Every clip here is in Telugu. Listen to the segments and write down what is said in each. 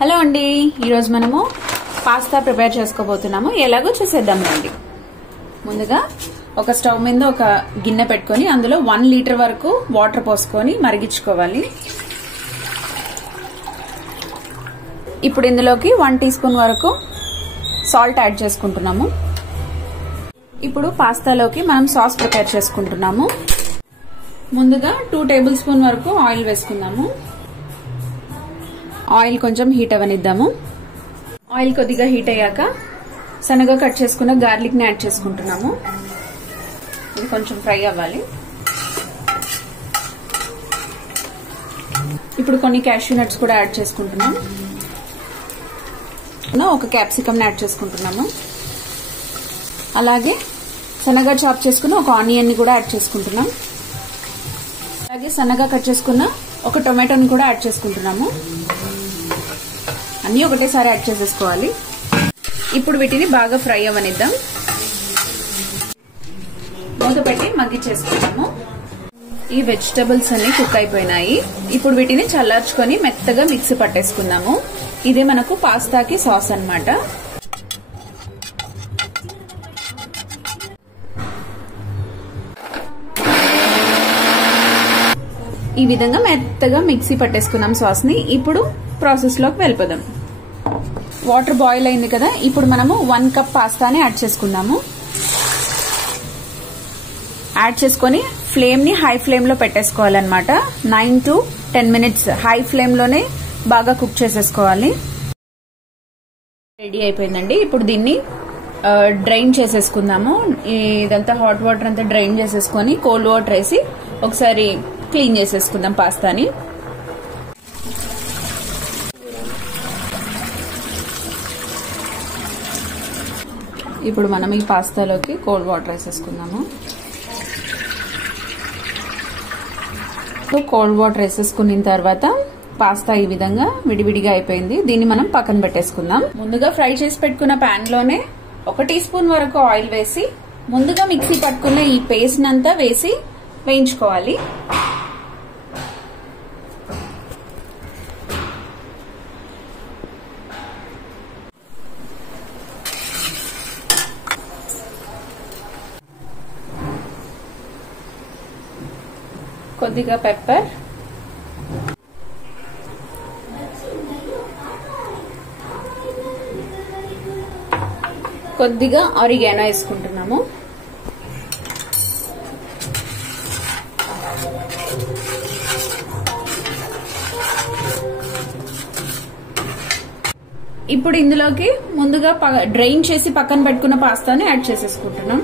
హలో అండి, ఈరోజు మనము పాస్తా ప్రిపేర్ చేసుకోబోతున్నాము. ఎలాగో చూసేద్దాం రండి. ముందుగా ఒక స్టవ్ మీద ఒక గిన్నె పెట్టుకొని అందులో 1 లీటర్ వరకు వాటర్ పోసుకొని మరిగించుకోవాలి. ఇప్పుడు ఇందులోకి 1 టీ స్పూన్ వరకు సాల్ట్ యాడ్ చేసుకుంటున్నాము. ఇప్పుడు పాస్తాలోకి మనం సాస్ ప్రిపేర్ చేసుకుంటున్నాము. ముందుగా 2 టేబుల్ స్పూన్ వరకు ఆయిల్ వేసుకుందాము. ఆయిల్ కొంచెం హీట్ అవనిద్దాము. ఆయిల్ కొద్దిగా హీట్ అయ్యాక సన్నగా కట్ చేసుకున్న గార్లిక్ ని యాడ్ చేసుకుంటున్నాము. ఇది కొంచెం ఫ్రై అవ్వాలి. ఇప్పుడు కొన్ని క్యాష్యూ నట్స్ కూడా యాడ్ చేసుకుంటున్నాం. ఒక క్యాప్సికమ్ యాడ్ చేసుకుంటున్నాము. అలాగే సన్నగా చాప్ చేసుకున్న ఒక ఆనియన్ ని కూడా యాడ్ చేసుకుంటున్నాం. అలాగే సన్నగా కట్ చేసుకున్న ఒక టొమాటోని కూడా యాడ్ చేసుకుంటున్నాము. అన్నీ ఒకటేసారి యాడ్ చేసేసుకోవాలి. ఇప్పుడు వీటిని బాగా ఫ్రై అవ్వనిద్దాం. మూత పెట్టి మగ్గిచ్చేసుకుంటాము. ఈ వెజిటబుల్స్ అన్ని కుక్ అయిపోయినాయి. ఇప్పుడు వీటిని చల్లార్చుకొని మెత్తగా మిక్సీ పట్టేసుకుందాము. ఇదే మనకు పాస్తాకి సాస్ అన్నమాట. ఈ విధంగా మెత్తగా మిక్సీ పట్టేసుకున్నాం సాస్ ని. ఇప్పుడు ప్రాసెస్ లోకి వెళ్ళిపోదాం. వాటర్ బాయిల్ అయింది కదా, ఇప్పుడు మనము 1 కప్ పాస్తాని యాడ్ చేసుకుందాము. యాడ్ చేసుకొని ఫ్లేమ్ ని హై ఫ్లేమ్ లో పెట్టేసుకోవాలన్నమాట. 9 to 10 మినిట్స్ హై ఫ్లేమ్ లోనే బాగా కుక్ చేసేసుకోవాలి. రెడీ అయిపోయిందండి. ఇప్పుడు దీన్ని డ్రైన్ చేసేసుకుందాము. ఇదంతా హాట్ వాటర్ అంతా డ్రైన్ చేసేసుకొని కోల్డ్ వాటర్ వేసి ఒకసారి క్లీన్ చేసేసుకుందాం పాస్తాని. ఇప్పుడు మనం ఈ పాస్తాలోకి కోల్డ్ వాటర్ వేసేసుకుందాము. కోల్డ్ వాటర్ వేసేసుకున్న తర్వాత పాస్తా ఈ విధంగా విడివిడిగా అయిపోయింది. దీన్ని మనం పక్కన పెట్టేసుకుందాం. ముందుగా ఫ్రై చేసి పెట్టుకున్న పాన్ లోనే 1 టీ స్పూన్ వరకు ఆయిల్ వేసి ముందుగా మిక్సీ పట్టుకున్న ఈ పేస్ట్ నంతా వేసి వేయించుకోవాలి. కొద్దిగా పెప్పర్, కొద్దిగా ఆరిగానో వేసుకుంటున్నాము. ఇప్పుడు ఇందులోకి ముందుగా డ్రైన్ చేసి పక్కన పెట్టుకున్న పాస్తాని యాడ్ చేసేసుకుంటున్నాం.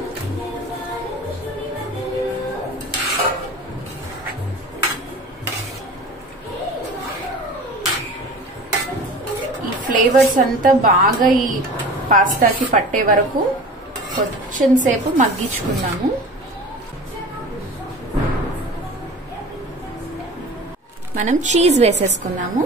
ఫ్లేవర్స్ అంతా బాగా ఈ పాస్తాకి పట్టే వరకు కొంచెం సేపు మగ్గించుకుందాము. మనం చీజ్ వేసేసుకుందాము.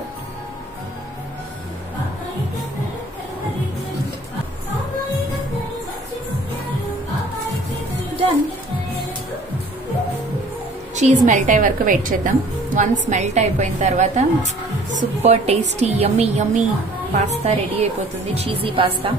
చీజ్ మెల్ట్ అయ్యే వరకు వెయిట్ చేద్దాం. వన్స్ మెల్ట్ అయిపోయిన తర్వాత సూపర్ టేస్టీ యమ్మీ యమ్మీ పాస్తా రెడీ అయిపోతుంది. Cheesy pasta.